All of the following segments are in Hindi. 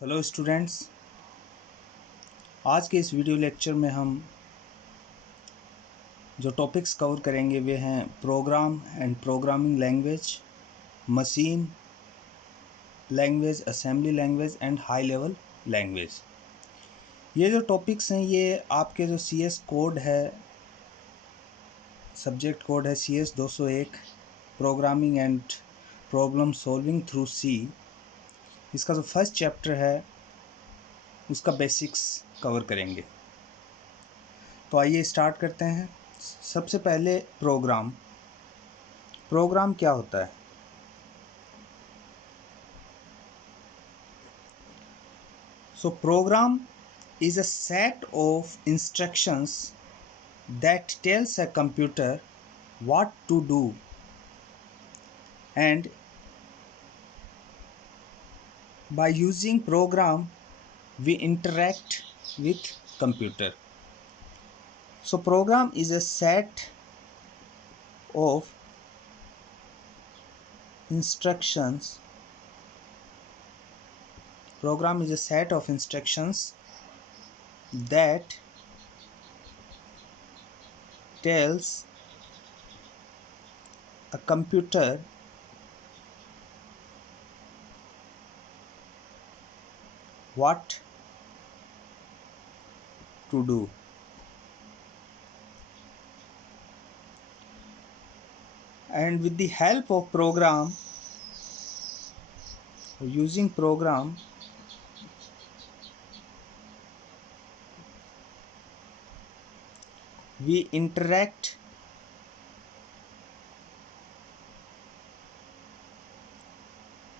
हेलो स्टूडेंट्स, आज के इस वीडियो लेक्चर में हम जो टॉपिक्स कवर करेंगे वे हैं program and programming language, machine language, assembly language and high level language. ये जो टॉपिक्स हैं ये आपके जो CS कोड है, सब्जेक्ट कोड है CS 201 programming and problem solving through C। इसका जो फर्स्ट चैप्टर है उसका बेसिक्स कवर करेंगे। तो आइए स्टार्ट करते हैं। सबसे पहले प्रोग्राम क्या होता है? So program is a set of instructions that tells a computer what to do, and by using program we interact with computer. So program is a set of instructions. Program is a set of instructions that tells a computer what to do. And with the help of program, using program, we interact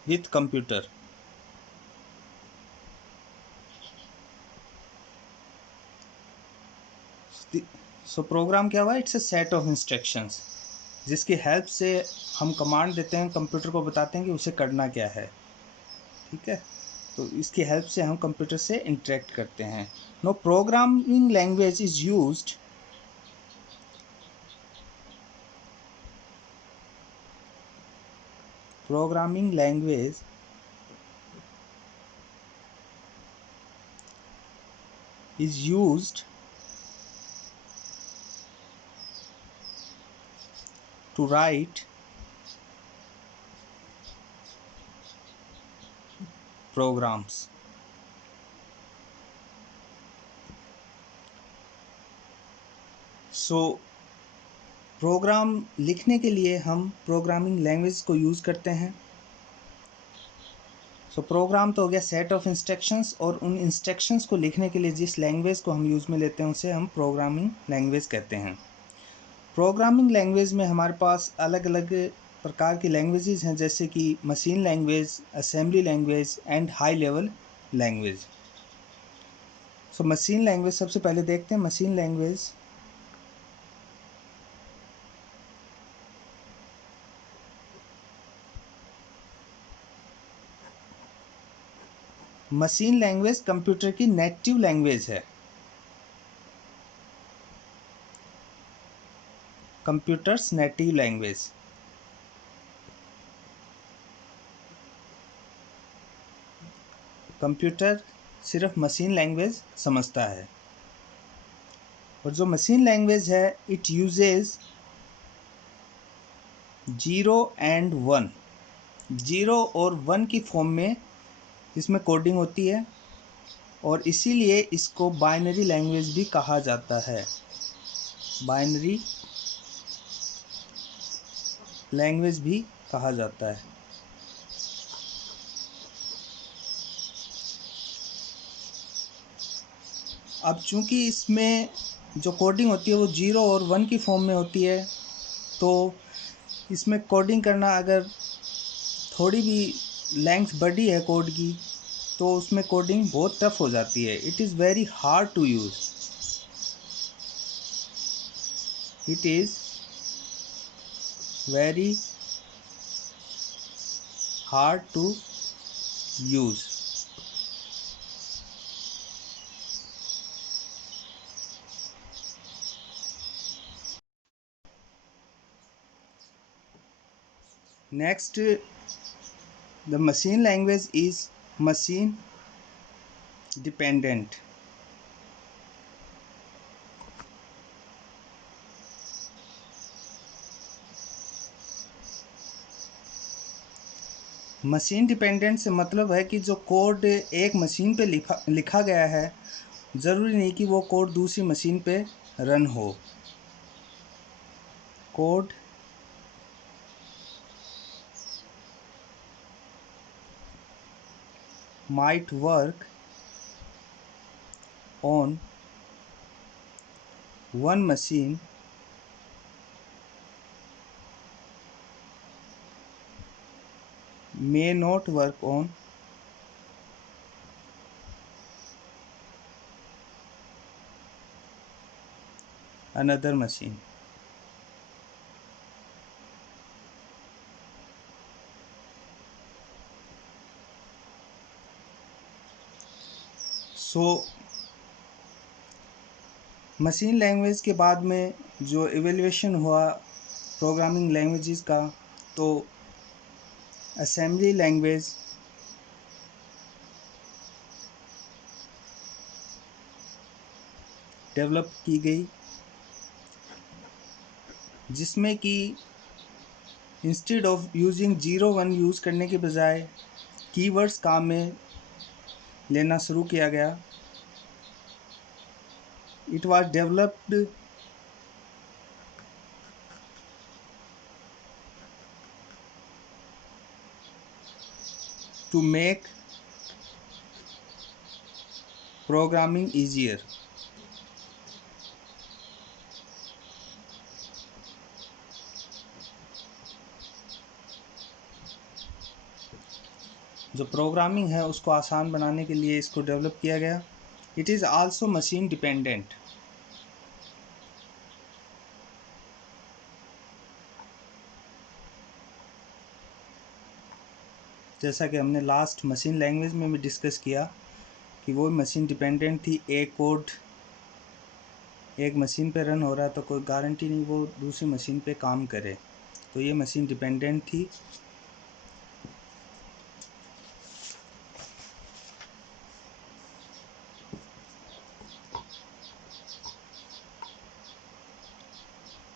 with computer. So program क्या हुआ? It's a set of instructions जिसकी हेल्प से हम कमांड देते हैं, कंप्यूटर को बताते हैं कि उसे करना क्या है। ठीक है, तो इसकी हेल्प से हम कंप्यूटर से इंटरेक्ट करते हैं। No programming language is used programming language is used to write programs. सो प्रोग्राम लिखने के लिए हम प्रोग्रामिंग लैंग्वेज को यूज़ करते हैं। सो प्रोग्राम तो हो गया सेट ऑफ इंस्ट्रक्शंस, और उन इंस्ट्रक्शंस को लिखने के लिए जिस लैंग्वेज को हम यूज़ में लेते हैं उसे हम प्रोग्रामिंग लैंग्वेज कहते हैं। प्रोग्रामिंग लैंग्वेज में हमारे पास अलग अलग प्रकार की लैंग्वेजेस हैं, जैसे कि machine language, assembly language and high level language. So machine language सबसे पहले देखते हैं। मशीन लैंग्वेज कंप्यूटर की नेटिव लैंग्वेज है। Computers native language. कंप्यूटर सिर्फ मशीन लैंग्वेज समझता है, और जो मशीन लैंग्वेज है इट यूजेस 0 एंड 1, 0 और 1 की फॉर्म में इसमें कोडिंग होती है, और इसीलिए इसको बाइनरी लैंग्वेज भी कहा जाता है। बाइनरी लैंग्वेज भी कहा जाता है। अब चूंकि इसमें जो कोडिंग होती है वो 0 और 1 की फॉर्म में होती है, तो इसमें कोडिंग करना अगर थोड़ी भी लेंथ बड़ी है कोड की, तो उसमें कोडिंग बहुत टफ हो जाती है। It is very hard to use. It is very hard to use. Next, the machine language is machine dependent. Machine dependent से मतलब है कि जो कोड एक मशीन पे लिखा गया है, ज़रूरी नहीं कि वो कोड दूसरी मशीन पे रन हो। Code might work on one machine may not work on another machine। So machine language के बाद में जो एवेल्यूएशन हुआ प्रोग्रामिंग लैंग्वेजेस का, तो असेंबली लैंग्वेज डेवलप की गई, जिसमें कि इंस्टेड ऑफ यूजिंग 0 1 यूज़ करने के बजाय कीवर्ड्स काम में लेना शुरू किया गया। It was developed to make programming easier. जो प्रोग्रामिंग है उसको आसान बनाने के लिए इसको डेवलप किया गया। It is also machine dependent. जैसा कि हमने लास्ट मशीन लैंग्वेज में भी डिस्कस किया कि वो मशीन डिपेंडेंट थी। एक कोड एक मशीन पे रन हो रहा है तो कोई गारंटी नहीं वो दूसरी मशीन पे काम करे, तो ये मशीन डिपेंडेंट थी।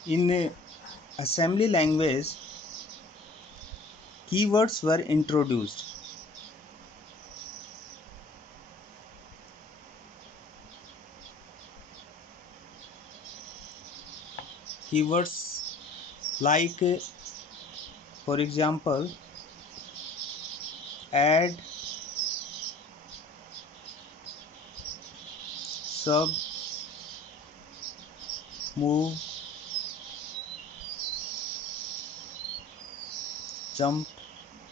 इन assembly language keywords were introduced। keywords like, for example, add, sub, move, jump,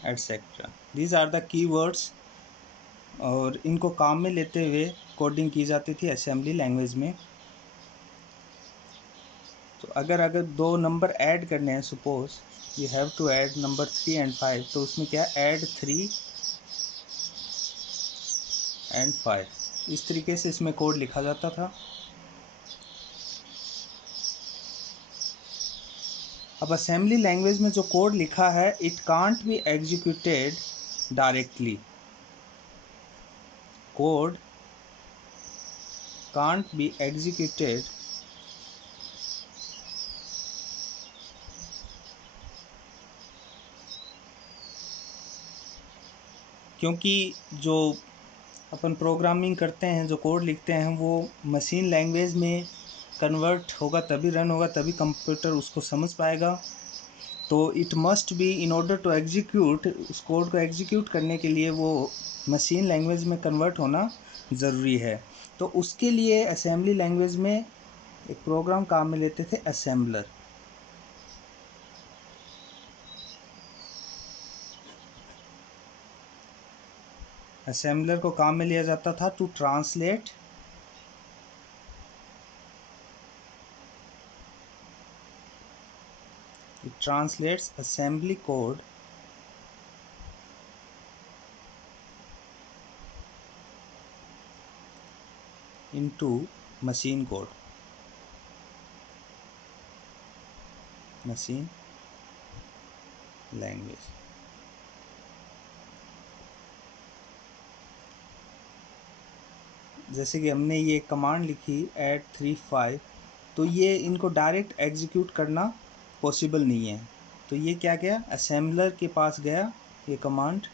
etc. These are the keywords और इनको काम में लेते हुए कोडिंग की जाती थी असेंबली लैंग्वेज में। तो अगर दो नंबर ऐड करने हैं, suppose you have to add number 3 and 5, तो उसमें क्या ऐड 3 and 5, इस तरीके से इसमें कोड लिखा जाता था। अब असेंबली लैंग्वेज में जो कोड लिखा है, it can't be executed directly. Code can't be executed क्योंकि जो अपन प्रोग्रामिंग करते हैं, जो कोड लिखते हैं, वो मशीन लैंग्वेज में कन्वर्ट होगा तभी रन होगा, तभी कंप्यूटर उसको समझ पाएगा। तो it must be, in order to execute, उस कोड को एग्जीक्यूट करने के लिए वो मशीन लैंग्वेज में कन्वर्ट होना ज़रूरी है। तो उसके लिए असेंबली लैंग्वेज में एक प्रोग्राम काम में लेते थे, असेंबलर। असेंबलर को काम में लिया जाता था to translate It translates assembly code into machine code, machine language। जैसे कि हमने ये कमांड लिखी 835, तो ये इनको डायरेक्ट एग्जीक्यूट करना पॉसिबल नहीं है। तो ये क्या किया, असेंबलर के पास गया ये कमांड,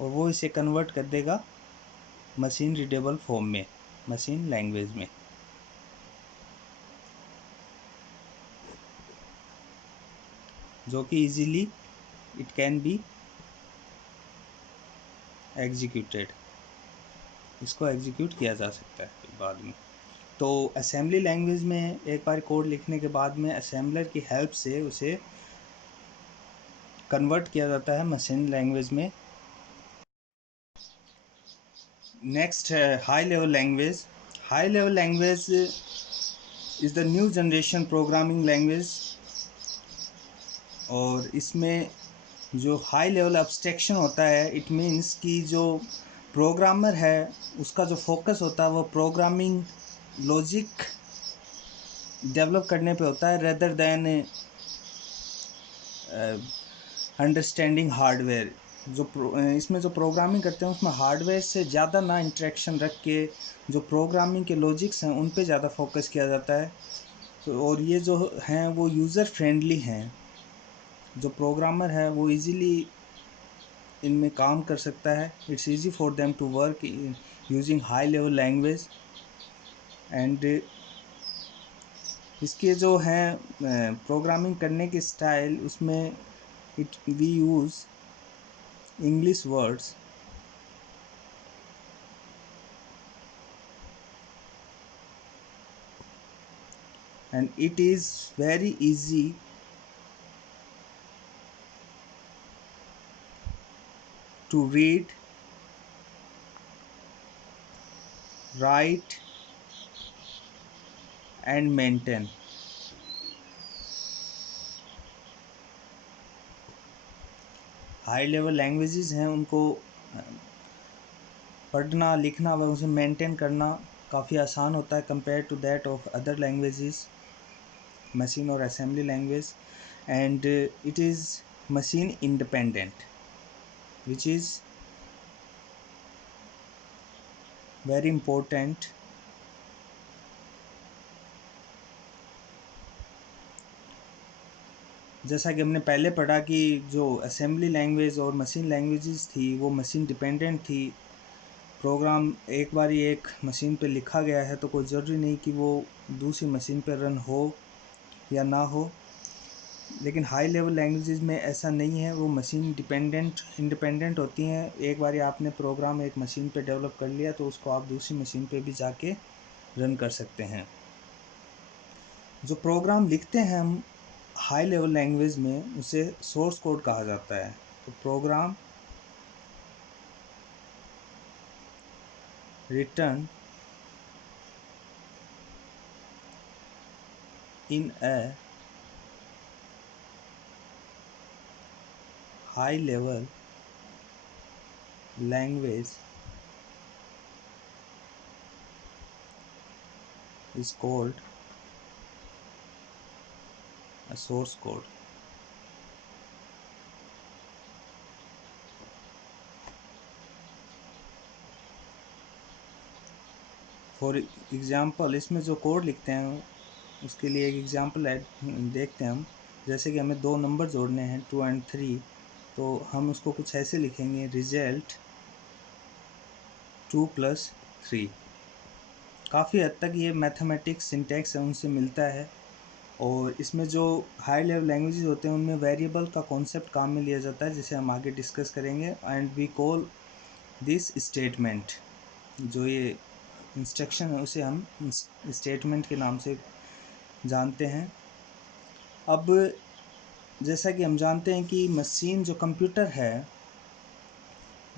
और वो इसे कन्वर्ट कर देगा मशीन रीडेबल फॉर्म में, मशीन लैंग्वेज में। जो कि easily it can be executed, इसको एग्जीक्यूट किया जा सकता है बाद में। तो असेंबली लैंग्वेज में एक बार कोड लिखने के बाद में असेंबलर की हेल्प से उसे कन्वर्ट किया जाता है मशीन लैंग्वेज में। नेक्स्ट है high level language. High level language is the new generation programming language, और इसमें जो हाई लेवल एब्स्ट्रैक्शन होता है, इट मीन्स कि जो प्रोग्रामर है उसका जो फोकस होता है वो प्रोग्रामिंग लॉजिक डेवलप करने पे होता है, रेदर देन अंडरस्टैंडिंग हार्डवेयर। इसमें जो प्रोग्रामिंग करते हैं उसमें हार्डवेयर से ज़्यादा ना इंटरेक्शन रख के जो प्रोग्रामिंग के लॉजिक्स हैं उन पे ज़्यादा फोकस किया जाता है। तो और ये जो हैं वो यूज़र फ्रेंडली हैं, जो प्रोग्रामर है वो इजीली इनमें काम कर सकता है। It's easy for them to work using high level language. And इसके जो हैं प्रोग्रामिंग करने के स्टाइल, उसमें it we use English words, and it is very easy to read, write and maintain. High level languages हैं, उनको पढ़ना लिखना व उसे मेंटेन करना काफ़ी आसान होता है compare to that of other languages, machine और assembly language. And it is machine independent, which is very important। जैसा कि हमने पहले पढ़ा कि जो असेंबली लैंग्वेज और मशीन लैंग्वेजेस थी वो मशीन डिपेंडेंट थी। प्रोग्राम एक बार ही एक मशीन पे लिखा गया है तो कोई ज़रूरी नहीं कि वो दूसरी मशीन पर रन हो या ना हो। लेकिन हाई लेवल लैंग्वेजेस में ऐसा नहीं है, वो मशीन इंडिपेंडेंट होती हैं। एक बार आपने प्रोग्राम एक मशीन पे डेवलप कर लिया तो उसको आप दूसरी मशीन पे भी जाके रन कर सकते हैं। जो प्रोग्राम लिखते हैं हम हाई लेवल लैंग्वेज में, उसे सोर्स कोड कहा जाता है। तो program written in a high level language is called a source code। For example इसमें जो कोड लिखते हैं उसके लिए एक एग्ज़ाम्पल देखते हैं हम। जैसे कि हमें दो नंबर जोड़ने हैं 2 और 3, तो हम उसको कुछ ऐसे लिखेंगे, रिजल्ट 2 + 3। काफ़ी हद तक ये मैथमेटिक्स सिंटैक्स है उनसे मिलता है। और इसमें जो हाई लेवल लैंग्वेजेस होते हैं उनमें वेरिएबल का कॉन्सेप्ट काम में लिया जाता है, जिसे हम आगे डिस्कस करेंगे। And we call this statement, जो ये इंस्ट्रक्शन है उसे हम स्टेटमेंट के नाम से जानते हैं। अब जैसा कि हम जानते हैं कि मशीन जो कंप्यूटर है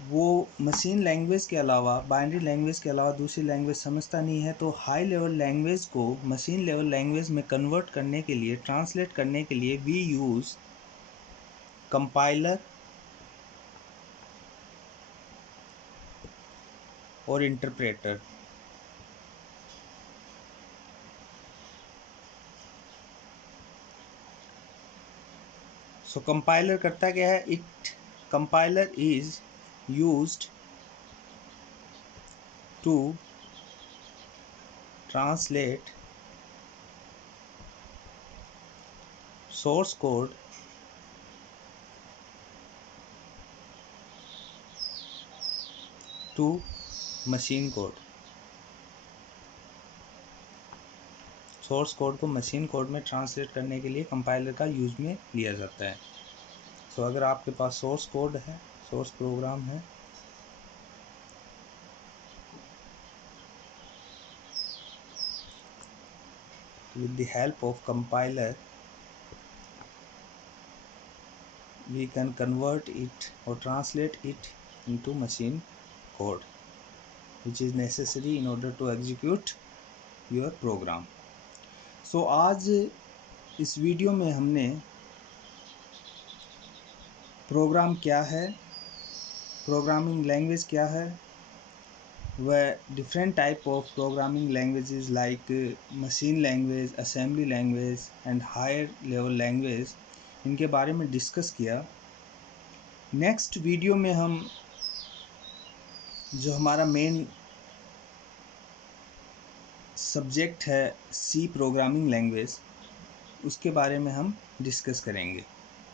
वो मशीन लैंग्वेज के अलावा, बाइनरी लैंग्वेज के अलावा दूसरी लैंग्वेज समझता नहीं है। तो हाई लेवल लैंग्वेज को मशीन लेवल लैंग्वेज में कन्वर्ट करने के लिए, ट्रांसलेट करने के लिए वी यूज़ कंपाइलर और इंटरप्रेटर। सो कंपाइलर करता क्या है, compiler is used to translate source code to machine code। Source code को मशीन कोड में ट्रांसलेट करने के लिए कंपाइलर का यूज़ में लिया जाता है। सो अगर आपके पास सोर्स कोड है, सोर्स प्रोग्राम है, with the help of compiler we can convert it or translate it into machine code which is necessary in order to execute your program। सो आज इस वीडियो में हमने प्रोग्राम क्या है, प्रोग्रामिंग लैंग्वेज क्या है, were different type of programming languages like machine language, assembly language and higher level language, इनके बारे में डिस्कस किया। नेक्स्ट वीडियो में हम जो हमारा मेन सब्जेक्ट है सी प्रोग्रामिंग लैंग्वेज, उसके बारे में हम डिस्कस करेंगे।